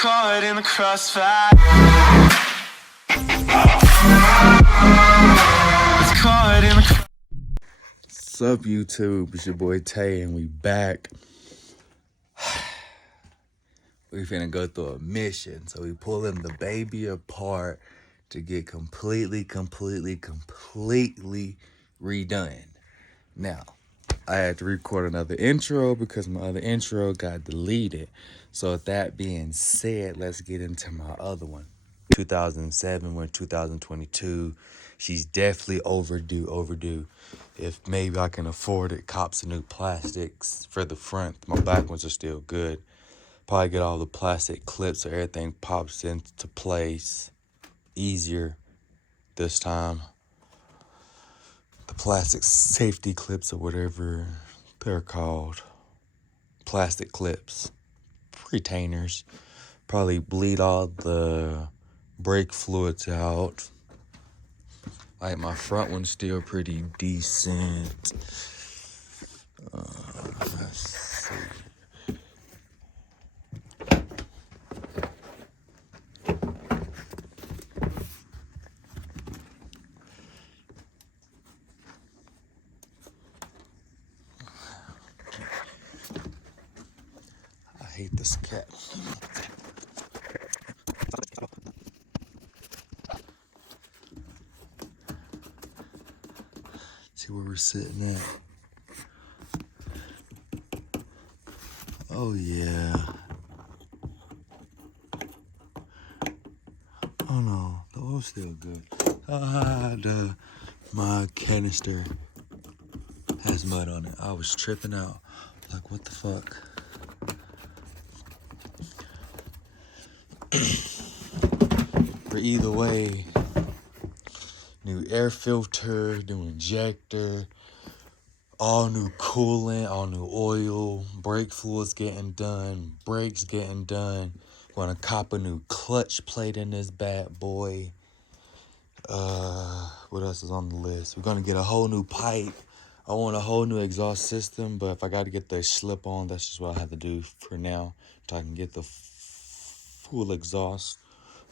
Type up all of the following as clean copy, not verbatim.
caught in the crossfire. Was caught in the. What's up, YouTube? It's your boy Tay, and we back. We finna go through a mission, so we pulling the baby apart to get completely redone. Now, I had to record another intro because my other intro got deleted. So with that being said, let's get into my other one. 2007, we're in 2022. She's definitely overdue. If maybe I can afford it, cop some new plastics for the front. My back ones are still good. Probably get all the plastic clips so everything pops into place easier this time. The plastic safety clips or whatever they're called. Plastic clips. Retainers. Probably bleed all the brake fluids out. Like my front one's still pretty decent. Let's see. I hate this cat. See where we're sitting at. Oh yeah. Oh no, the oil's still good. My canister has mud on it. I was tripping out. Like, what the fuck? But either way, new air filter, new injector, all new coolant, all new oil, brake fluids getting done, brakes getting done. Gonna cop a new clutch plate in this bad boy. What else is on the list? We're gonna get a whole new pipe. I want a whole new exhaust system, but if I gotta get the slip on, that's just what I have to do for now, so I can get the full exhaust.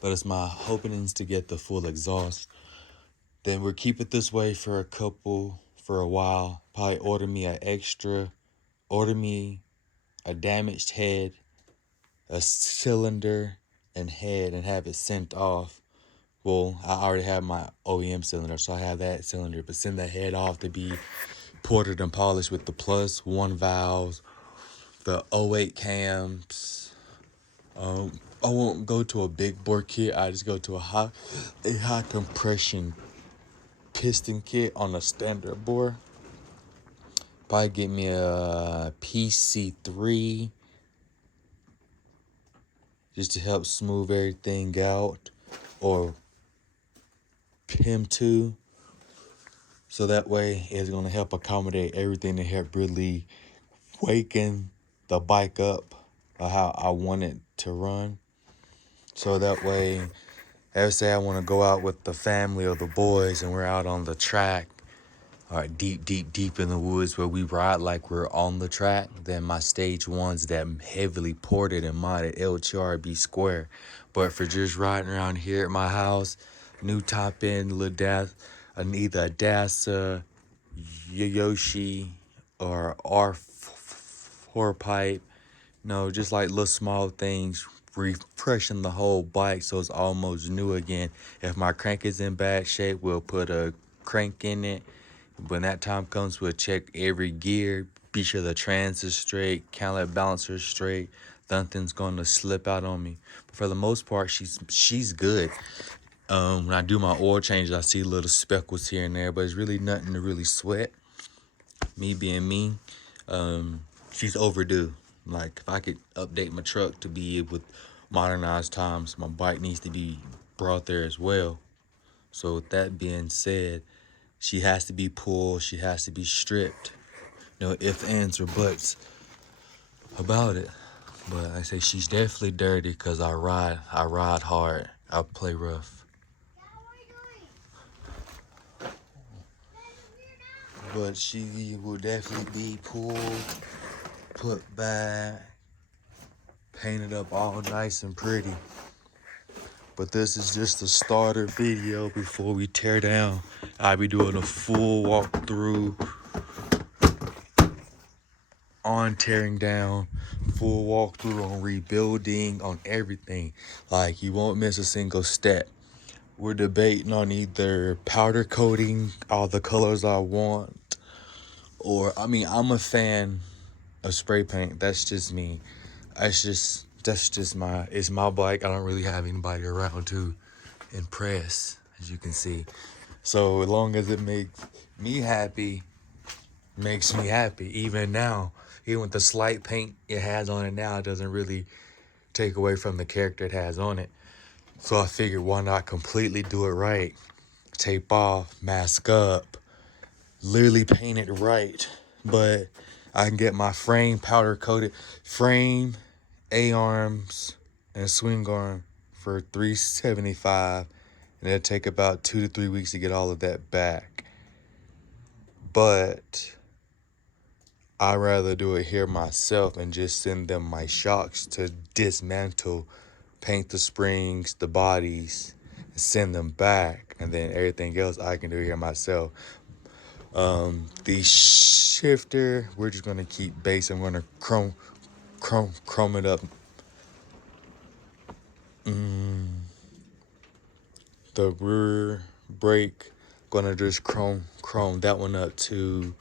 But it's my hopings to get the full exhaust. Then we'll keep it this way for a while. Probably order me a damaged head, a cylinder and head, and have it sent off. Well, I already have my OEM cylinder, so I have that cylinder, but send the head off to be ported and polished with the +1 valves, the 08 cams. I won't go to a big bore kit. I just go to a high compression piston kit on a standard bore. Probably get me a PC3 just to help smooth everything out, or PIM2, so that way it's going to help accommodate everything to help really waken the bike up how I want it to run. So that way, let's say I want to go out with the family or the boys and we're out on the track, or deep in the woods where we ride like we're on the track, then my stage one's that heavily ported and modded Ltr450 square. But for just riding around here at my house, new top end, either a Dasa, Yoshi, or R4 pipe. No, just like little small things, refreshing the whole bike so it's almost new again. If my crank is in bad shape, we'll put a crank in it. When that time comes, we'll check every gear, be sure the trans is straight, counter balancer is straight, nothing's gonna slip out on me. But for the most part, she's good. When I do my oil changes, I see little speckles here and there, but it's really nothing to really sweat. Me being me, she's overdue. Like, if I could update my truck to be with modernized times, my bike needs to be brought there as well. So with that being said, she has to be pulled, she has to be stripped. No ifs, ands, or buts about it. But I say she's definitely dirty because I ride hard. I play rough. But she will definitely be pulled, put back, paint it up all nice and pretty. But this is just a starter video before we tear down. I'll be doing a full walkthrough on tearing down, full walkthrough on rebuilding, on everything. Like, you won't miss a single step. We're debating on either powder coating all the colors I want, or, I mean, I'm a fan of spray paint. That's just me. That's just it's my bike. I don't really have anybody around to impress, as you can see. So as long as it makes me happy, makes me happy. Even now, even with the slight paint it has on it now, it doesn't really take away from the character it has on it. So I figured, why not completely do it right? Tape off, mask up, literally paint it right. But I can get my frame powder coated, frame, A-arms, and swing arm for $375, and it'll take about 2 to 3 weeks to get all of that back. But I'd rather do it here myself and just send them my shocks to dismantle, paint the springs, the bodies, and send them back, and then everything else I can do here myself. The shifter, we're just gonna keep base. I'm gonna chrome it up. The rear brake, gonna just chrome that one up too.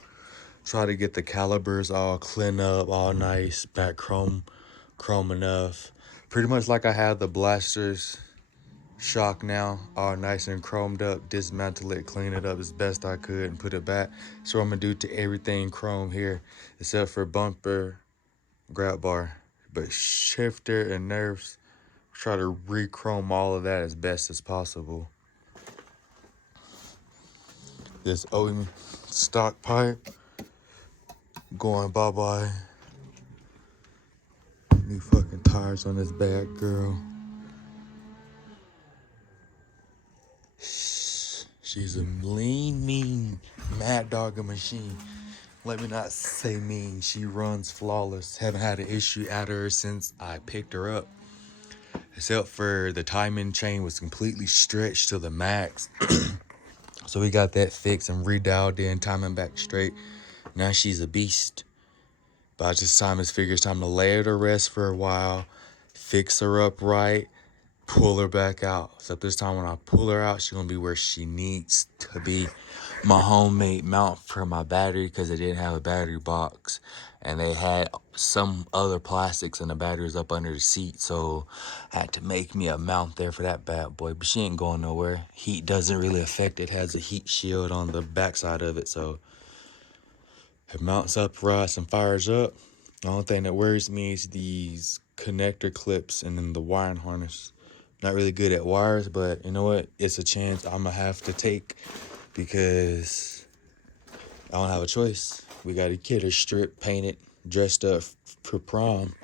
Try to get the calipers all clean up, all nice, back chrome enough. Pretty much like I have the blasters shock now, all nice and chromed up. Dismantle it, clean it up as best I could, and put it back. So I'm gonna do to everything chrome here, except for bumper, grab bar, but shifter and nerves, try to re-chrome all of that as best as possible. This OEM stock pipe going bye-bye. New fucking tires on this bad girl. She's a lean, mean, mad dog machine. Let me not say mean. She runs flawless. Haven't had an issue at her since I picked her up. Except for the timing chain was completely stretched to the max. So we got that fixed and redialed in, timing back straight. Now she's a beast. By this time, it's time to lay her to rest for a while, fix her up right, pull her back out. Except this time when I pull her out, she's going to be where she needs to be. My homemade mount for my battery, because they didn't have a battery box. And they had some other plastics and the batteries up under the seat. So I had to make me a mount there for that bad boy. But she ain't going nowhere. Heat doesn't really affect it. It has a heat shield on the backside of it. So it mounts up, rides, and fires up. The only thing that worries me is these connector clips and then the wiring harness. Not really good at wires, but you know what? It's a chance I'm going to have to take because I don't have a choice. We got to get her stripped, painted, dressed up for prom.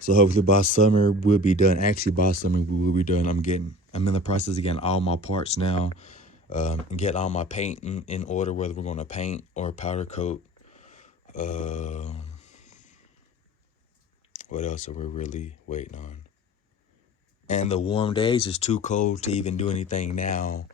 So hopefully by summer we'll be done. Actually, by summer we will be done. I'm in the process of getting all my parts now. And get all my paint in order, whether we're going to paint or powder coat. What else are we really waiting on? And the warm days is too cold to even do anything now.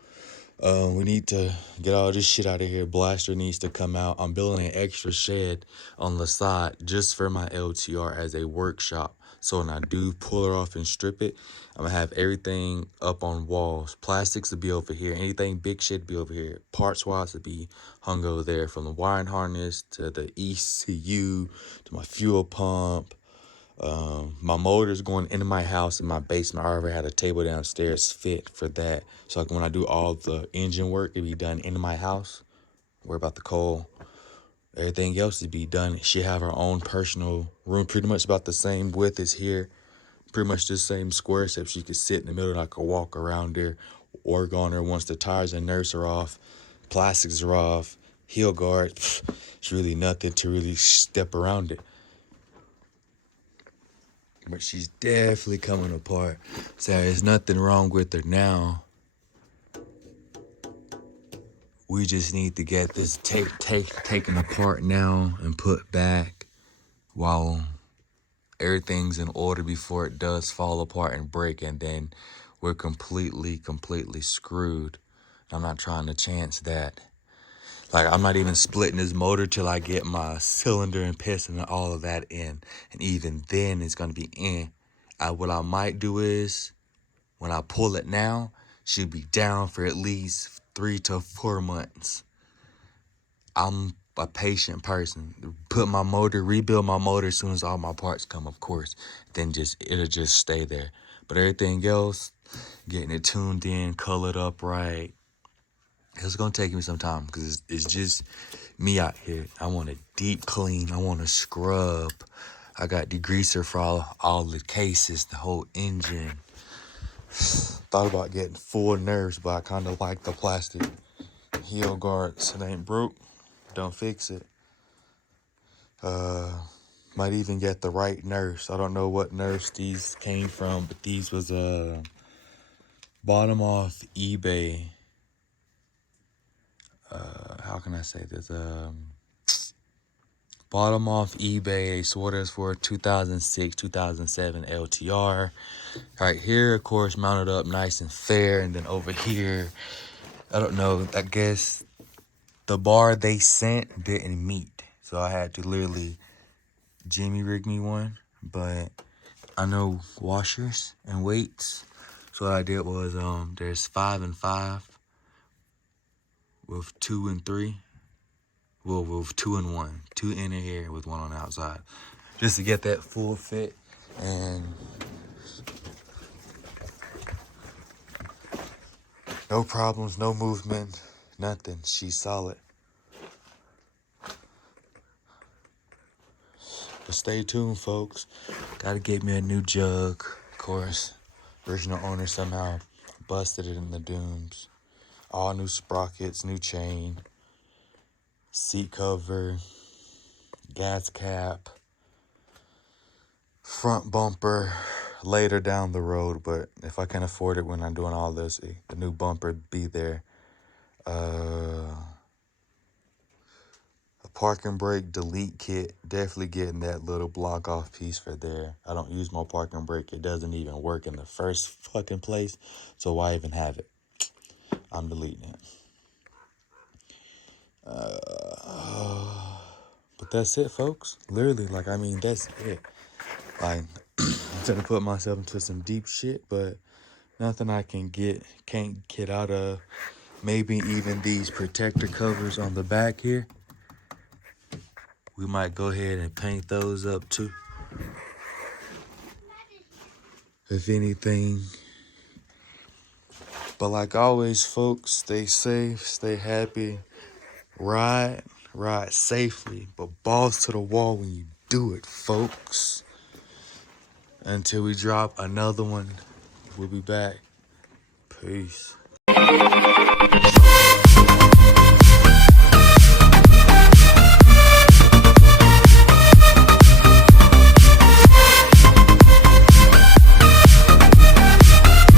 We need to get all this shit out of here. Blaster needs to come out. I'm building an extra shed on the side just for my LTR as a workshop. So when I do pull it off and strip it, I'm going to have everything up on walls. Plastics will be over here. Anything big shit be over here. Parts-wise will be hung over there, from the wiring harness to the ECU to my fuel pump. My motor's going into my house in my basement. I already had a table downstairs fit for that. So like when I do all the engine work, it'll be done in my house. Worry about the coal. Everything else to be done. She have her own personal room, pretty much about the same width as here. Pretty much the same square, except she could sit in the middle and I could walk around her, work on her once the tires and nerves are off, plastics are off, heel guard. It's really nothing to really step around it. But she's definitely coming apart. So there's nothing wrong with her now. We just need to get this taken apart now and put back while everything's in order before it does fall apart and break, and then we're completely screwed. I'm not trying to chance that. Like, I'm not even splitting this motor till I get my cylinder and piston and all of that in. And even then, it's going to be in. What I might do is, when I pull it now, she'll be down for at least 3 to 4 months. I'm a patient person. Rebuild my motor as soon as all my parts come, of course. Then it'll just stay there. But everything else, getting it tuned in, colored up right, it's gonna take me some time because it's just me out here. I want a deep clean. I want to scrub. I got degreaser for all the cases, the whole engine. Thought about getting full nerves, but I kind of like the plastic heel guards. It ain't broke, don't fix it. Might even get the right nurse. I don't know what nurse these came from, but these was bought them off eBay. How can I say this? Bought them off eBay. Sorters for 2006, 2007 LTR. Right here, of course, mounted up nice and fair, and then over here, I don't know. I guess the bar they sent didn't meet, so I had to literally Jimmy rig me one. But I know washers and weights, so what I did was there's 5 and 5 with 2 and 3. Well, with 2 and 1, 2 in here with 1 on the outside, just to get that full fit. And no problems, no movement, nothing. She's solid. But stay tuned, folks. Gotta get me a new jug, of course. Original owner somehow busted it in the dooms. All new sprockets, new chain, seat cover, gas cap, front bumper later down the road. But if I can afford it when I'm doing all this, the new bumper be there. A parking brake delete kit, definitely getting that little block off piece for there. I don't use my parking brake. It doesn't even work in the first fucking place, so why even have it? I'm deleting it. But that's it, folks. Literally, like, I mean, that's it. Like, I'm gonna put myself into some deep shit, but nothing I can't get out of. Maybe even these protector covers on the back here. We might go ahead and paint those up too. If anything. But like always, folks, stay safe, stay happy, ride safely, but balls to the wall when you do it, folks. Until we drop another one, we'll be back. Peace.